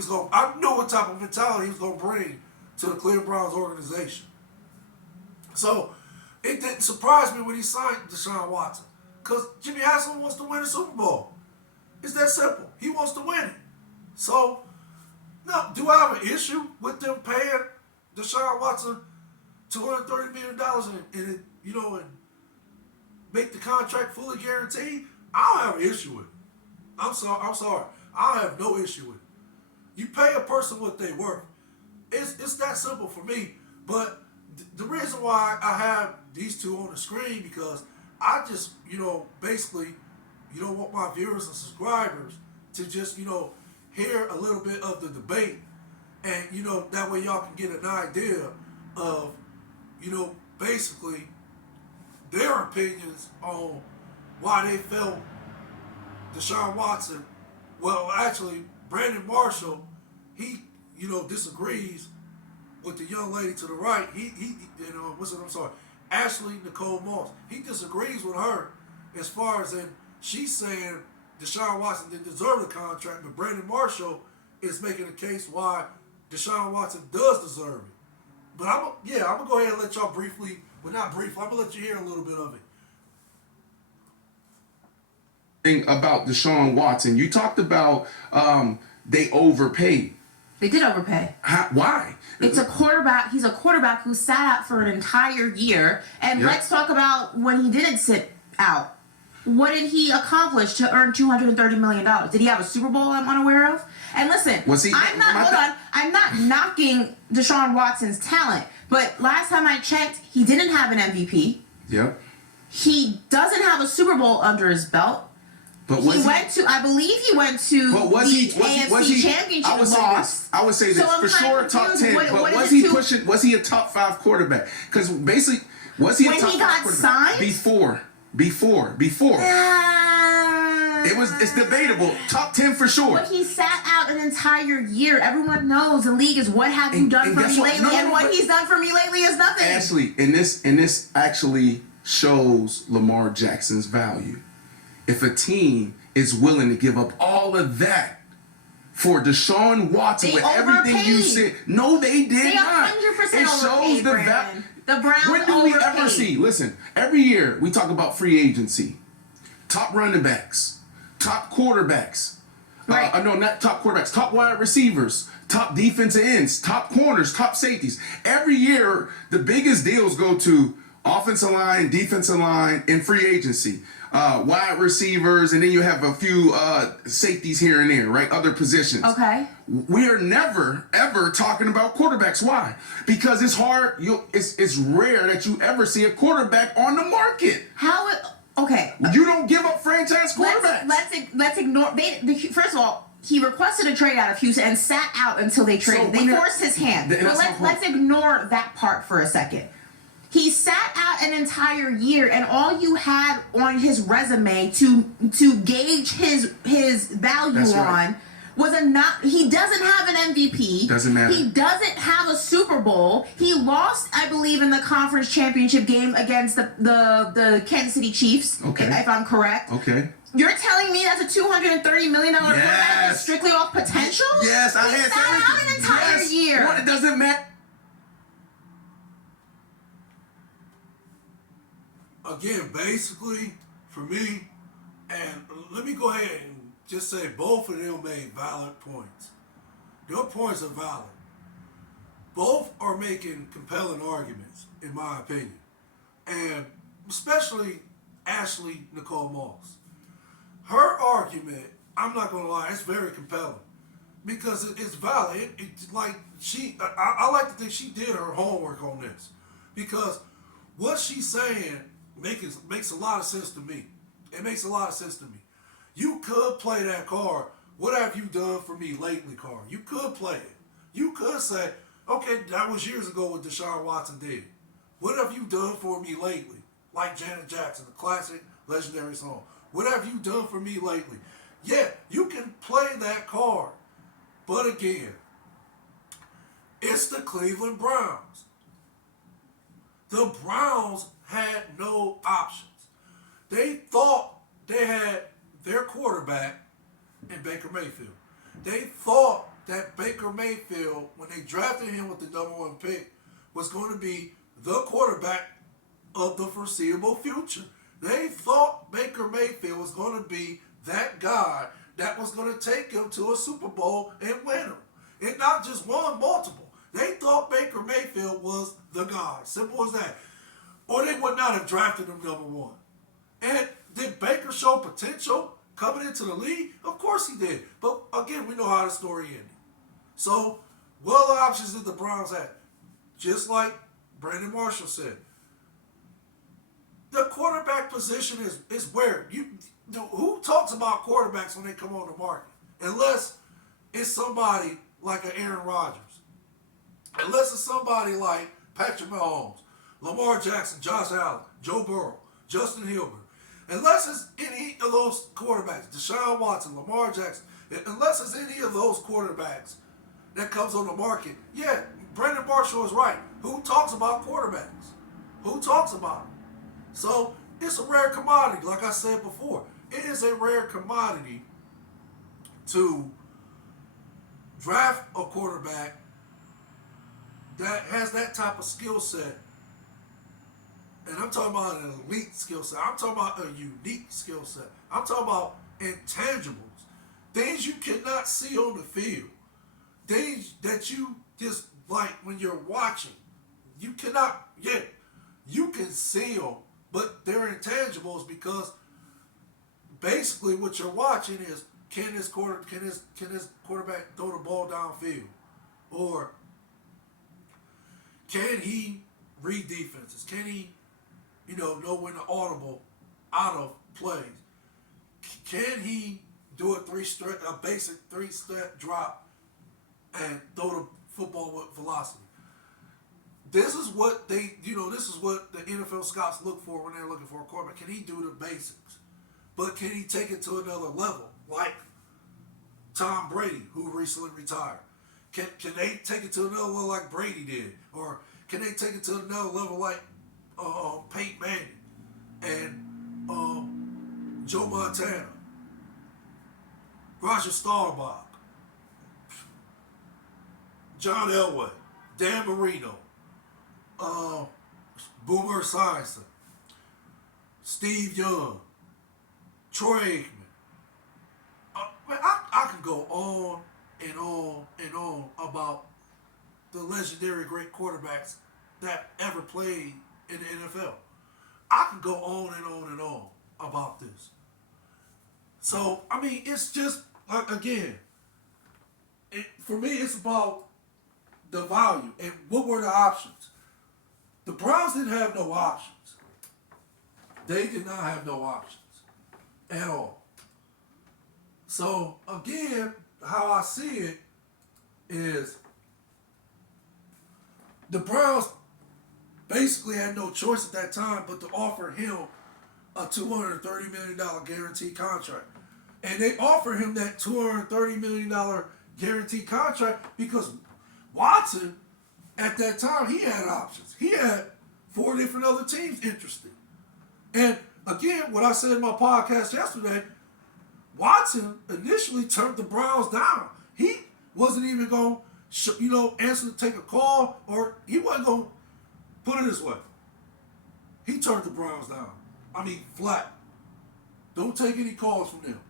was going. I knew what type of mentality he was going to bring to the Cleveland Browns organization. So it didn't surprise me when he signed Deshaun Watson, because Jimmy Haslam wants to win a Super Bowl. It's that simple. He wants to win it. So, no, do I have an issue with them paying Deshaun Watson $230 million and make the contract fully guaranteed? I don't have an issue with it. I'm sorry. I have no issue with it. You pay a person what they worth. It's that simple for me. But the reason why I have these two on the screen, because I just, basically, want my viewers and subscribers to just, hear a little bit of the debate. And, that way y'all can get an idea of, basically their opinions on why they felt Deshaun Watson. Well, actually, Brandon Marshall, he, disagrees with the young lady to the right. Ashley Nicole Moss. He disagrees with her as far as she's saying Deshaun Watson didn't deserve the contract, but Brandon Marshall is making a case why Deshaun Watson does deserve it. But I'm gonna go ahead and let y'all briefly, well, not briefly, I'm gonna let you hear a little bit of it. Thing about Deshaun Watson, you talked about they overpaid. They did overpay. Why? It's a quarterback. He's a quarterback who sat out for an entire year. And let's talk about when he didn't sit out. What did he accomplish to earn $230 million? Did he have a Super Bowl I'm unaware of? And listen, I'm not knocking Deshaun Watson's talent, but last time I checked, he didn't have an MVP. Yep. He doesn't have a Super Bowl under his belt. But I believe he went to the AFC Championship. I would say this for sure, top 10. But was he a top 5 quarterback? Because basically, was he a top 5 quarterback? When he got signed? Before. It's debatable. Top 10 for sure. But he sat out an entire year. Everyone knows the league is what have you done for me lately, and what he's done for me lately is nothing. Ashley, and this actually shows Lamar Jackson's value. If a team is willing to give up all of that for Deshaun Watson with everything you said, no, they did not. It shows the value. The Browns when do we ever see? Listen, every year we talk about free agency, top running backs, top quarterbacks. Right. No, not top quarterbacks, top wide receivers, top defensive ends, top corners, top safeties. Every year, the biggest deals go to offensive line, defensive line, and free agency. Wide receivers, and then you have a few safeties here and there, right? Other positions. Okay. We are never, ever talking about quarterbacks. Why? Because it's hard. It's rare that you ever see a quarterback on the market. Okay. You don't give up franchise quarterbacks. Let's ignore. First of all, he requested a trade out of Houston and sat out until they traded. They forced his hand. But let's ignore that part for a second. He sat out an entire year, and all you had on his resume to gauge his value on was he doesn't have an MVP. Doesn't matter. He doesn't have a Super Bowl. He lost, I believe, in the conference championship game against the Kansas City Chiefs, if I'm correct. Okay. You're telling me that's a $230 million quarterback strictly off potential? Yes, I had sat out an entire year. What, it doesn't matter. Again, basically, for me, and let me go ahead and just say both of them made valid points. Their points are valid. Both are making compelling arguments, in my opinion. And especially Ashley Nicole Moss. Her argument, I'm not going to lie, it's very compelling. Because it's valid. I like to think she did her homework on this. Because what she's saying makes a lot of sense to me. It makes a lot of sense to me. You could play that card. What have you done for me lately card? You could play it. You could say, okay, that was years ago what Deshaun Watson did. What have you done for me lately? Like Janet Jackson, the classic legendary song. What have you done for me lately? Yeah, you can play that card. But again, it's the Cleveland Browns. The Browns had no options. They thought they had their quarterback in Baker Mayfield. They thought that Baker Mayfield, when they drafted him with the #1 pick, was going to be the quarterback of the foreseeable future. They thought Baker Mayfield was going to be that guy that was going to take him to a Super Bowl and win him. And not just one, multiple. They thought Baker Mayfield was the guy. Simple as that. Or they would not have drafted him #1. And did Baker show potential coming into the league? Of course he did. But again, we know how the story ended. So, what other options did the Browns have? Just like Brandon Marshall said, the quarterback position is where who talks about quarterbacks when they come on the market? Unless it's somebody like an Aaron Rodgers. Unless it's somebody like Patrick Mahomes, Lamar Jackson, Josh Allen, Joe Burrow, Justin Herbert. Unless it's any of those quarterbacks, Deshaun Watson, Lamar Jackson, unless it's any of those quarterbacks that comes on the market, yeah, Brandon Marshall is right. Who talks about quarterbacks? Who talks about them? So it's a rare commodity, like I said before. It is a rare commodity to draft a quarterback that has that type of skill set. And I'm talking about an elite skill set. I'm talking about a unique skill set. I'm talking about intangibles. Things you cannot see on the field. Things that you just, like when you're watching, you cannot, you can see them, but they're intangibles because basically what you're watching is, can this quarterback throw the ball downfield? Or can he read defenses? Can he, know when to audible out of plays? Can he do a basic three-step drop and throw the football with velocity? This is what this is what the NFL scouts look for when they're looking for a quarterback. Can he do the basics? But can he take it to another level? Like Tom Brady, who recently retired. Can they take it to another level like Brady did? Or can they take it to another level like Peyton Manning and Joe Montana, Roger Staubach, John Elway, Dan Marino, Boomer Esiason, Steve Young, Troy Aikman. I can go on and on and on about the legendary great quarterbacks that ever played in the NFL. I can go on and on and on about this. So, it's just, like, again, for me, it's about the value and what were the options. The Browns didn't have no options. They did not have no options at all. So, again, how I see it is the Browns basically had no choice at that time but to offer him a $230 million guaranteed contract. And they offered him that $230 million guaranteed contract because Watson, at that time, he had options. He had 4 different other teams interested. And again, what I said in my podcast yesterday, Watson initially turned the Browns down. He wasn't even going to, answer to take a call, or he wasn't going to, put it this way. He turned the Browns down. Flat. Don't take any calls from them.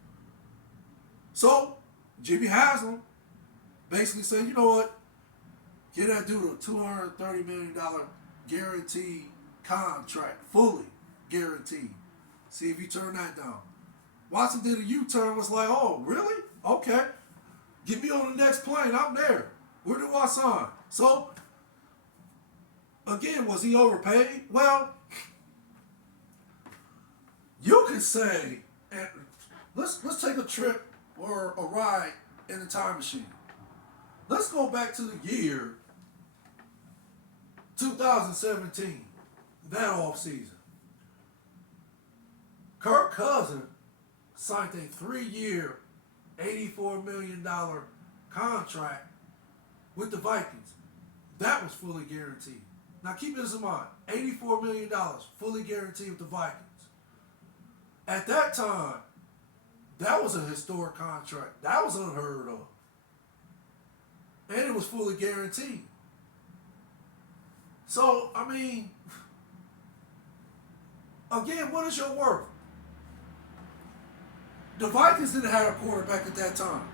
So, Jimmy Haslam basically said, you know what? Get that dude a $230 million guaranteed contract, fully guaranteed. See if you turn that down. Watson did a U-turn, was like, oh, really? Okay. Get me on the next plane. I'm there. Where do I sign? So, again, was he overpaid? Well, you could say, and let's take a trip or a ride in the time machine. Let's go back to the year 2017, that offseason. Kirk Cousins signed a 3-year, $84 million contract with the Vikings. That was fully guaranteed. Now keep this in mind, $84 million, fully guaranteed with the Vikings. At that time, that was a historic contract. That was unheard of. And it was fully guaranteed. So, I mean, again, what is your worth? The Vikings didn't have a quarterback at that time.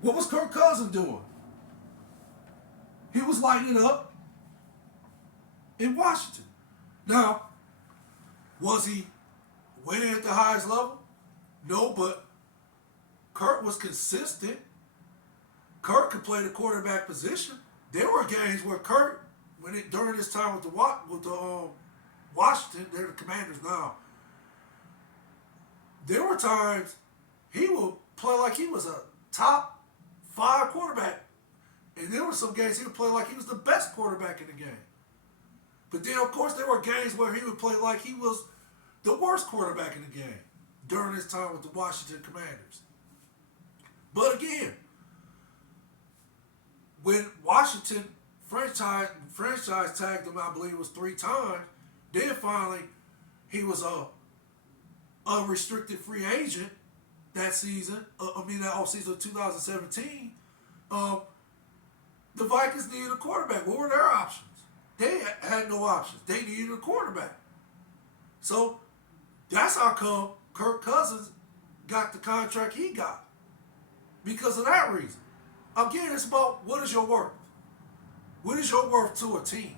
What was Kirk Cousins doing? He was lighting it up in Washington. Now, was he winning at the highest level? No, but Kirk was consistent. Kirk could play the quarterback position. There were games where Kirk, during his time with the Washington, they're the Commanders now. There were times he would play like he was a top 5 quarterback. And there were some games he would play like he was the best quarterback in the game. But then, of course, there were games where he would play like he was the worst quarterback in the game during his time with the Washington Commanders. But again, when Washington franchise tagged him, I believe it was 3 times, then finally he was a unrestricted free agent that season, that offseason of 2017, the Vikings needed a quarterback. What were their options? They had no options. They needed a quarterback. So that's how come Kirk Cousins got the contract he got. Because of that reason. Again, it's about what is your worth? What is your worth to a team?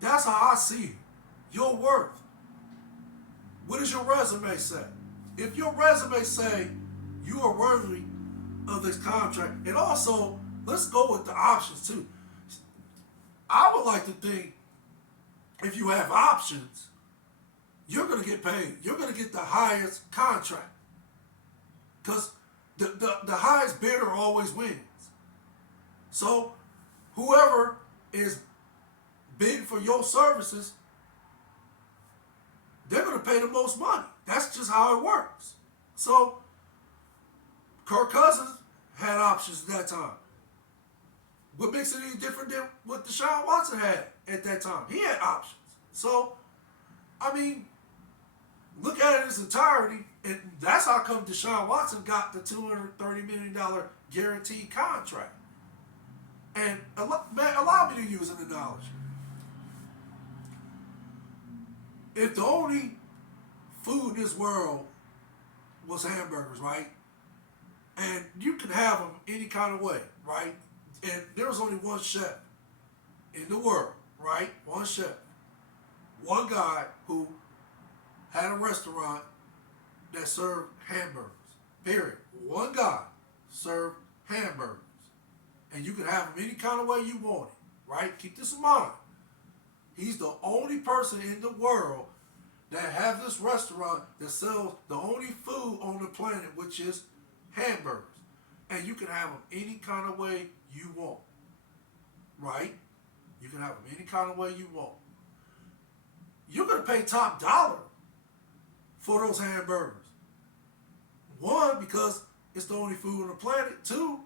That's how I see it. Your worth. What does your resume say? If your resume say you are worthy of this contract, and also let's go with the options too. I would like to think if you have options, you're going to get paid. You're going to get the highest contract. Because the highest bidder always wins. So whoever is bidding for your services, they're going to pay the most money. That's just how it works. So Kirk Cousins had options at that time. What makes it any different than what Deshaun Watson had at that time? He had options. So, I mean, look at it in its entirety, and that's how come Deshaun Watson got the $230 million guaranteed contract. And allow me to use an analogy. If the only food in this world was hamburgers, right? And you can have them any kind of way, right? And there was only one chef in the world, right? One chef. One guy who had a restaurant that served hamburgers. Period. One guy served hamburgers. And you could have them any kind of way you want it, right? Keep this in mind. He's the only person in the world that has this restaurant that sells the only food on the planet, which is hamburgers. And you can have them any kind of way you want, right? You can have them any kind of way you want. You're going to pay top dollar for those hamburgers. One, because it's the only food on the planet. Two,